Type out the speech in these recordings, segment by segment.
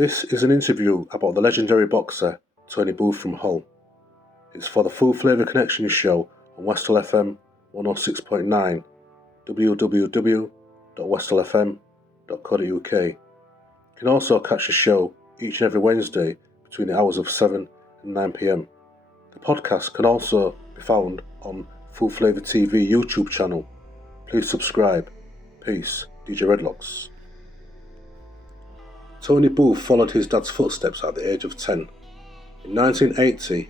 This is an interview about the legendary boxer Tony Booth from Hull. It's for the Full Flavour Connection show on Westall FM 106.9, www.westallfm.co.uk. You can also catch the show each and every Wednesday between the hours of 7 and 9 pm. The podcast can also be found on Full Flavour TV YouTube channel. Please subscribe. Peace. DJ Redlocz. Tony Booth followed his dad's footsteps at the age of 10. In 1980,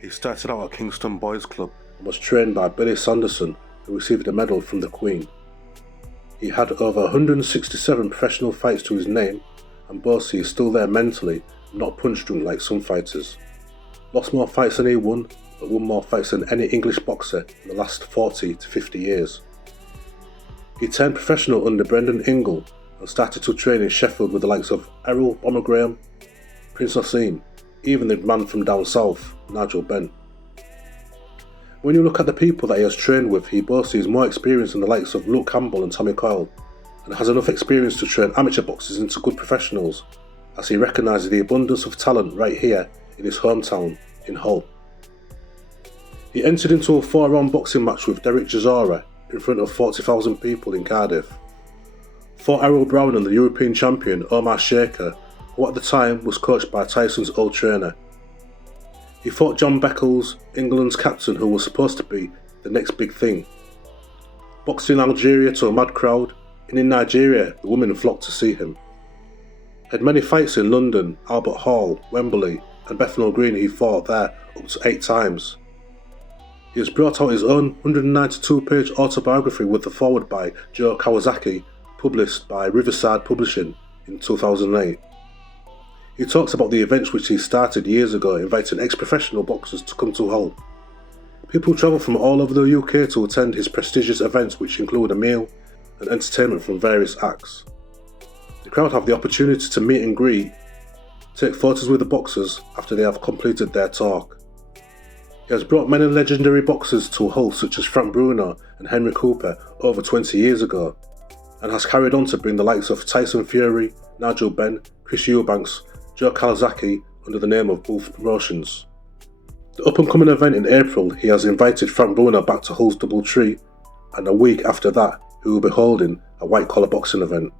he started out at Kingston Boys Club and was trained by Billy Sanderson, who received a medal from the Queen. He had over 167 professional fights to his name, and boasts he is still there mentally and not punch drunk like some fighters. Lost more fights than he won, but won more fights than any English boxer in the last 40 to 50 years. He turned professional under Brendan Ingle and started to train in Sheffield with the likes of Errol Bomber Graham, Prince Hossein, even the man from down south, Nigel Benn. When you look at the people that he has trained with, he boasts he is more experienced than the likes of Luke Campbell and Tommy Coyle, and has enough experience to train amateur boxers into good professionals, as he recognises the abundance of talent right here in his hometown in Hull. He entered into a 4-round boxing match with Derek Chisora in front of 40,000 people in Cardiff. Fought Errol Brown and the European champion Omar Shaker, who at the time was coached by Tyson's old trainer. He fought John Beckles, England's captain, who was supposed to be the next big thing. Boxed in Algeria to a mad crowd, and in Nigeria the women flocked to see him. Had many fights in London, Albert Hall, Wembley and Bethnal Green. He fought there up to 8 times. He has brought out his own 192-page autobiography with the foreword by Joe Kawasaki, published by Riverside Publishing in 2008. He talks about the events which he started years ago, inviting ex-professional boxers to come to Hull. People travel from all over the UK to attend his prestigious events, which include a meal and entertainment from various acts. The crowd have the opportunity to meet and greet, take photos with the boxers after they have completed their talk. He has brought many legendary boxers to Hull, such as Frank Bruno and Henry Cooper, over 20 years ago, and has carried on to bring the likes of Tyson Fury, Nigel Benn, Chris Eubanks, Joe Kawasaki under the name of Booth Promotions. The up-and-coming event in April, he has invited Frank Bruno back to Hull's Doubletree, and a week after that, he will be holding a white-collar boxing event.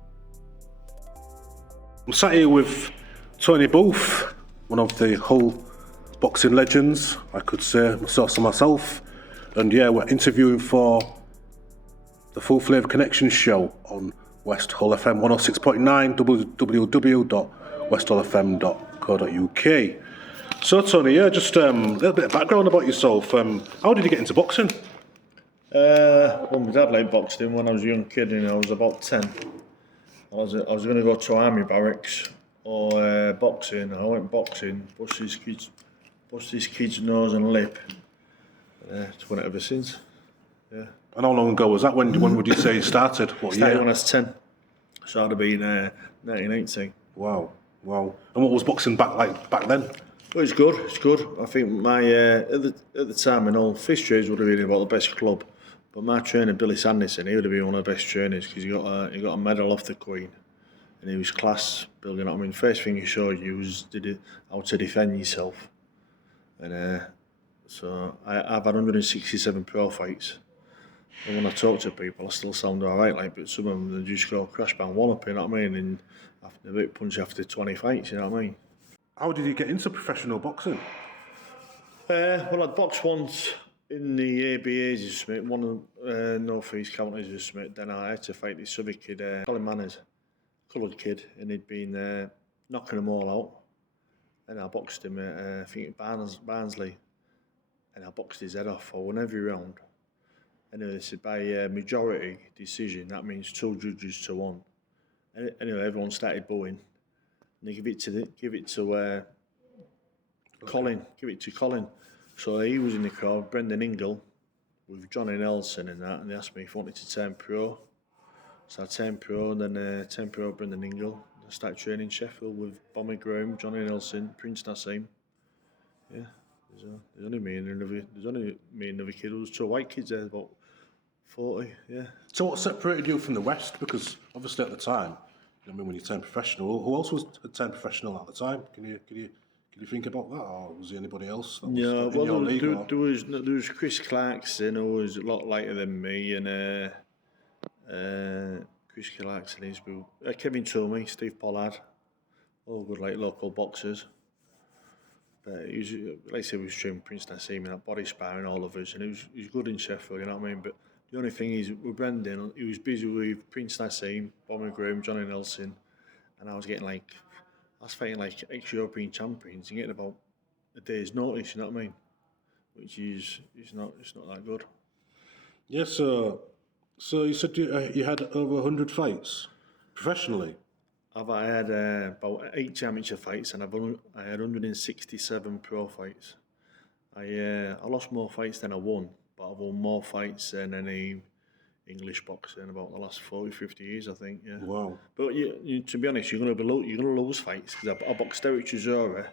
I'm sat here with Tony Booth, one of the Hull boxing legends, I could say myself, and yeah, we're interviewing for the Full Flavour Connection show on West Hull FM 106.9, www.westallfm.co.uk. So Tony, yeah, just a little bit of background about yourself. How did you get into boxing? Well, my dad liked boxing when I was a young kid, and I was about 10. I was going to go to army barracks or boxing. I went boxing, bust his kid's nose and lip. It's won it ever since. Yeah. And how long ago was that? When would you say you started? What Started year? when I was 10. So I'd have been 1980. Wow. And what was boxing back then? Well, it's good. I think my at the time in all Fish Trades would have been about the best club, but my trainer Billy Sanderson, he would have been one of the best trainers because he got a medal off the Queen, and he was class building up. I mean, first thing he showed you was how to defend yourself, and so I've had 167 pro fights, and when I talk to people, I still sound alright, but some of them they just go crash bang wallop, you know what I mean, and after a bit punch after 20 fights, you know what I mean. How did you get into professional boxing? Well, I'd boxed once in the ABAs or something, one of North East counties or something. Then I had to fight this other kid, Colin Manners, coloured kid, and he'd been knocking them all out. And I boxed him at, I think, Barnsley, and I boxed his head off. I won every round. Anyway, they said by majority decision, that means 2 judges to 1. Anyway, everyone started booing. And they give it to Colin. Give it to Colin. So he was in the crowd, Brendan Ingle, with Johnny Nelson and that, and they asked me if I wanted to turn pro. So I turned pro, and then turned pro Brendan Ingle. I started training in Sheffield with Bomber Graham, Johnny Nelson, Prince Nassim. Yeah, there's only me and another kid. There was 2 white kids there, about 40, yeah. So what separated you from the West? Because obviously at the time, I mean, when you turned professional, who else was turned professional at the time? Can you think about that, or was there anybody else that was Yeah, in your league? there was Chris Clarkson, who was a lot lighter than me, and Chris Clarkson is Kevin Toomey, Steve Pollard, all good like local boxers. But he was, like I said, we was training Prince Nassim in that body sparring, all of us, and he was good in Sheffield, you know what I mean? But the only thing is, with Brendan, he was busy with Prince Nassim, Bomber Graham, Johnny Nelson, and I was fighting like ex-European champions and getting about a day's notice, you know what I mean? Which is it's not that good. Yeah, so you said you had over 100 fights professionally. I had about 8 championship fights, and I had 167 pro fights. I lost more fights than I won, but I've won more fights than any English boxer in about the last 40, 50 years, I think. Yeah. Wow. But to be honest, you're gonna lose fights because I boxed Derek Chisora,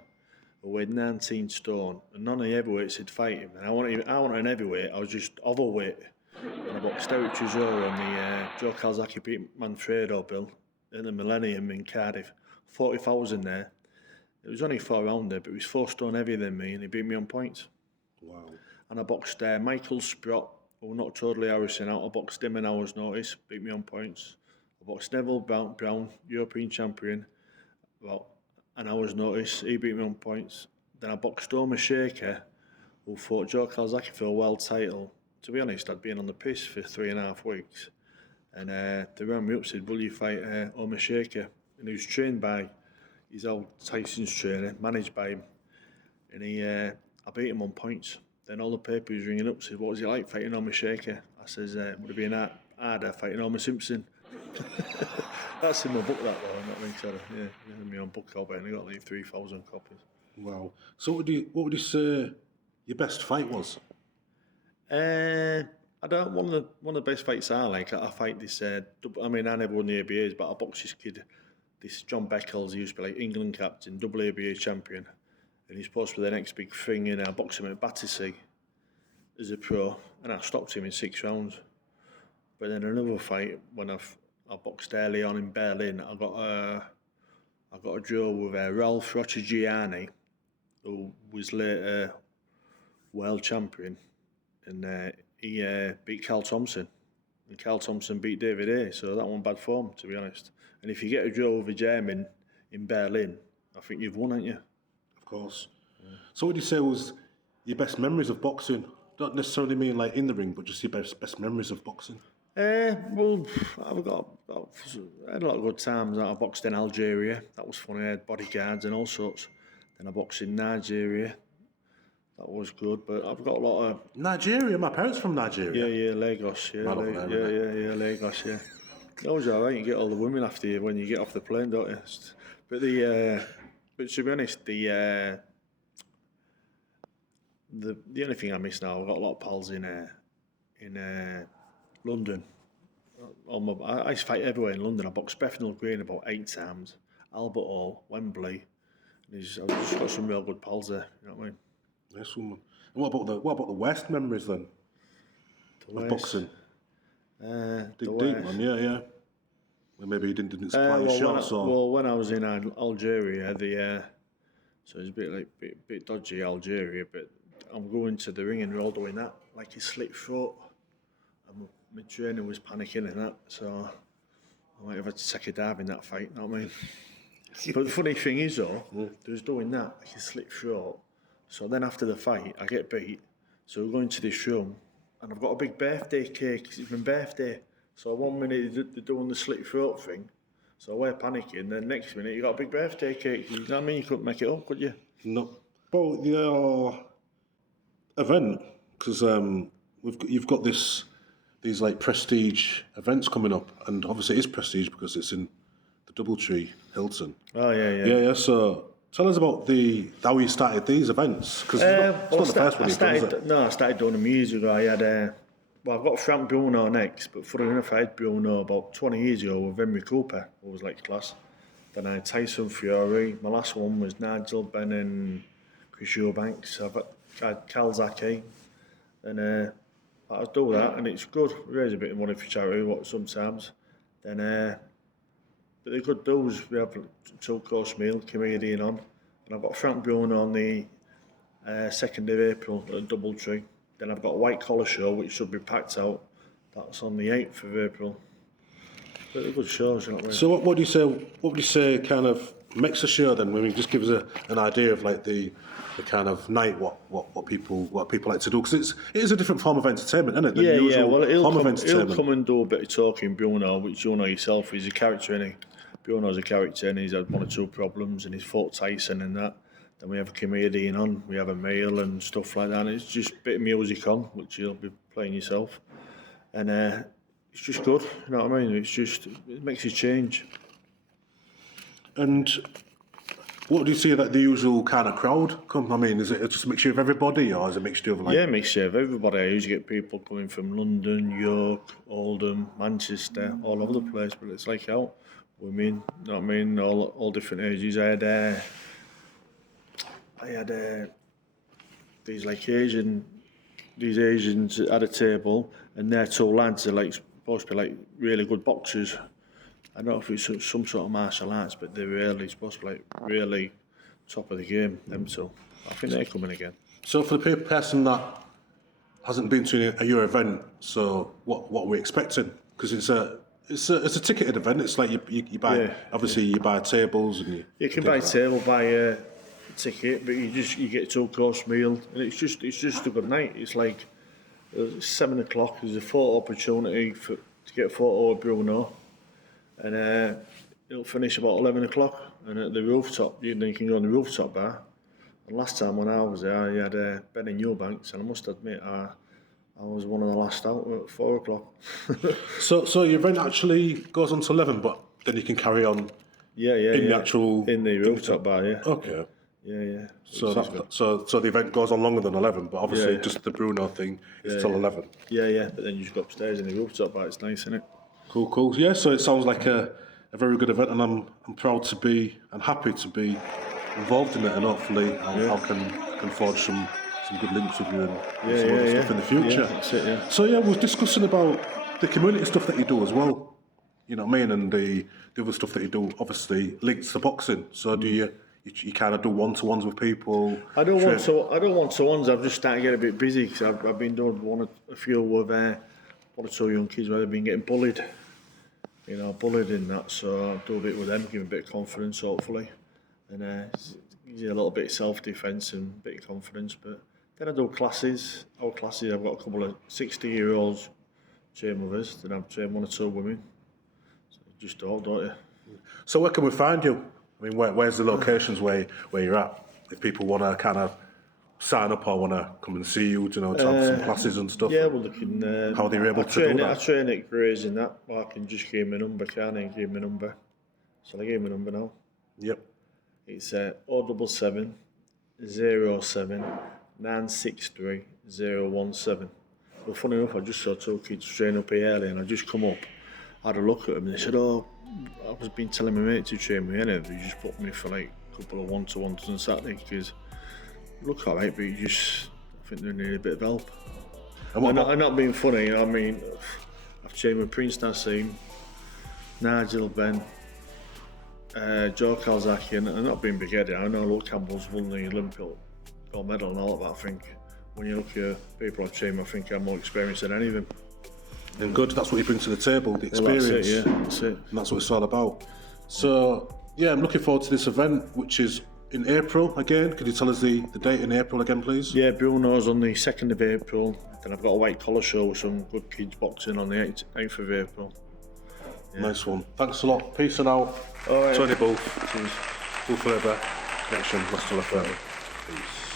who weighed 19 stone, and none of the heavyweights had fight him. And I wanted an heavyweight. I was just overweight, and I boxed Derek Chisora on the Joe Calzaghe beat Manfredo Bill in the Millennium in Cardiff. 40,000 there. It was only 4 rounder, but he was 4 stone heavier than me, and he beat me on points. Wow. And I boxed Michael Sprott, who not totally Harrison out. I boxed him an hour's notice, beat me on points. I boxed Neville Brown, European champion, about an hour's notice. He beat me on points. Then I boxed Omar Shaker, who fought Joe Calzaghe for a world title. To be honest, I'd been on the piss for 3.5 weeks. And they rang me up and said, will you fight Omar Shaker? And he was trained by his old Tyson's trainer, managed by him. And I beat him on points. Then all the papers ringing up said, what was it like fighting Omar Shaker? I says, would have been harder fighting Omar Simpson. That's in my book, that though. Not really said, yeah, me on book cover, and I got like 3,000 copies. Wow. So what would you say your best fight was? I don't. One of the best fights I fight this. I never won the ABAs, but I boxed this kid, this John Beckles. He used to be like England captain, double ABA champion, and he's supposed to be the next big thing. And I boxed him at Battersea as a pro, and I stopped him in 6 rounds. But then another fight when I boxed early on in Berlin, I got a draw with Ralph Roccigiani, who was later world champion, and he beat Carl Thompson, and Carl Thompson beat David A. So that one bad form, to be honest. And if you get a draw with a German in Berlin, I think you've won, haven't you? Of course. Yeah. So what would you say was your best memories of boxing? Don't necessarily mean like in the ring, but just your best memories of boxing. Well, I had a lot of good times. I boxed in Algeria. That was funny. I had bodyguards and all sorts. Then I boxed in Nigeria. That was good. But I've got a lot of Nigeria. My parents from Nigeria. Yeah, Lagos. Yeah, Lagos. Yeah. That was alright. You get all the women after you when you get off the plane, don't you? But but to be honest, the only thing I miss now, I've got a lot of pals in London. I used to fight everywhere in London. I boxed Bethnal Green about 8 times, Albert Hall, Wembley. I've just got some real good pals there. You know what I mean? Yes, woman. And what about the West memories then? Of boxing. Deep one, yeah. Well, maybe you didn't supply your shots or. Well, when I was in Algeria, so it's a bit dodgy Algeria, but I'm going to the ring and we're all doing that like a slit throat. And my trainer was panicking and that, so I might have had to take a dive in that fight, you know what I mean? But the funny thing is though, they was doing that, like a slit throat. So then after the fight, I get beat. So we're going to this room, and I've got a big birthday cake, 'cause it's my birthday. So 1 minute they're doing the slit throat thing, so we're panicking, then next minute you got a big birthday cake. You know what I mean? You couldn't make it up, could you? No. Well, your event, because you've got these like prestige events coming up, and obviously it is prestige because it's in the Doubletree Hilton. Oh yeah. Yeah. So tell us about how you started these events, because it's not the first one you've done, is it? No, I started doing them years ago. I had I've got Frank Bruno next, but funny enough, I had Bruno about 20 years ago with Henry Cooper, who was like class. Then I had Tyson Fury. My last one was Nigel Benn and Chris Eubanks. I've had Calzaghe, and I do that, and it's good. We raise a bit of money for charity sometimes. Then But the good do is we have a 2-course meal, comedian on, and I've got Frank Bruno on the 2nd of April at Doubletree. Then I've got a white collar show which should be packed out. That's on the 8th of April. But they're good shows, you know what I mean? So what would you say? What would you say kind of makes a show then? When we just give us an idea of like the kind of night, what people like to do, because it is a different form of entertainment, isn't it? The usual Well, he'll come and do a bit of talking. Bruno, which you know yourself, he's a character, isn't he? Bruno's a character, and he's had 1 or 2 problems, and he's fought Tyson and that. Then we have a comedian on, we have a meal and stuff like that. And it's just a bit of music on, which you'll be playing yourself, and it's just good. You know what I mean? It makes you change. And what do you see that the usual kind of crowd come? I mean, is it just a mixture of everybody, or is it a mixture of like? Yeah, mixture of everybody. I usually get people coming from London, York, Oldham, Manchester, all over the place. But it's like out women, you know what I mean? All different ages. I had these Asians at a table, and their 2 lads are like supposed to be like really good boxers. I don't know if it's some sort of martial arts, but they're really supposed to be like really top of the game, them 2. I think they're coming again. So for the person that hasn't been to your event, so what are we expecting? Because it's a ticketed event. It's like you buy you buy tables and you can buy a table, buy a ticket, but you get a 2-course meal, and it's just a good night. It's like 7 o'clock. There's a photo opportunity to get a photo of Bruno, and it'll finish about 11 o'clock. And at the rooftop, you can go on the rooftop bar. And last time when I was there, you had Ben and Eubanks, and I must admit, I was one of the last out at 4 o'clock. So your event actually goes on to 11, but then you can carry on. In the rooftop bar. Yeah. Okay. Yeah. So the event goes on longer than 11, but obviously just the Bruno thing is till 11. Yeah. But then you just go upstairs in the rooftop bar. It's nice, isn't it? Cool. Yeah. So it sounds like a very good event, and I'm proud to be and happy to be involved in it, and hopefully I can forge some good links with you and some other stuff in the future. Yeah, that's it, yeah. So we're discussing about the community stuff that you do as well. You know what I mean, and the other stuff that you do obviously links to boxing. So do you kind of do one-to-ones with people? I don't one-to-ones. I've just started to get a bit busy because I've been doing a few with 1 or 2 young kids where they've been getting bullied. Bullied in that. So I'll do a bit with them, give them a bit of confidence, hopefully, and gives you a little bit of self-defence and a bit of confidence. But then I do classes. I've got a couple of 60-year-olds train with us. Then I've trained 1 or 2 women. So you just don't you? So where can we find you? I mean, where's the locations where you're at? If people want to kind of sign up or want to come and see you, to have some classes and stuff. Yeah, well, they can. How are they able to do that? I train at Grays and that. Well, I can just give my number. Can't I give my number? Shall I give my number now? Yep. It's 077 07 963 017. Well, funny enough, I just saw 2 kids train up here early, and I just come up, had a look at them, and they said, I was been telling my mate to train me, innit? They just put me for like a couple of 1-to-ones on Saturday, because you look alright, but I think they need a bit of help. And not being funny, I mean, I've trained with Prince Nassim, Nigel Ben, Joe Calzaki, and I'm not being big-headed. I know Luke Campbell's won the Olympic gold medal and all of that. I think when you look at people I've trained, I think I'm more experienced than any of them. And good, that's what you bring to the table, the experience. Well, that's it. And that's what it's all about. So, I'm looking forward to this event, which is in April again. Could you tell us the date in April again, please? Yeah, Bruno's on the 2nd of April. Then I've got a white collar show with some good kids boxing on the 8th of April. Yeah. Nice one. Thanks a lot. Peace and out. All right. Tony Booth. Cheers. Booth forever. Connection. Last till forever. Peace.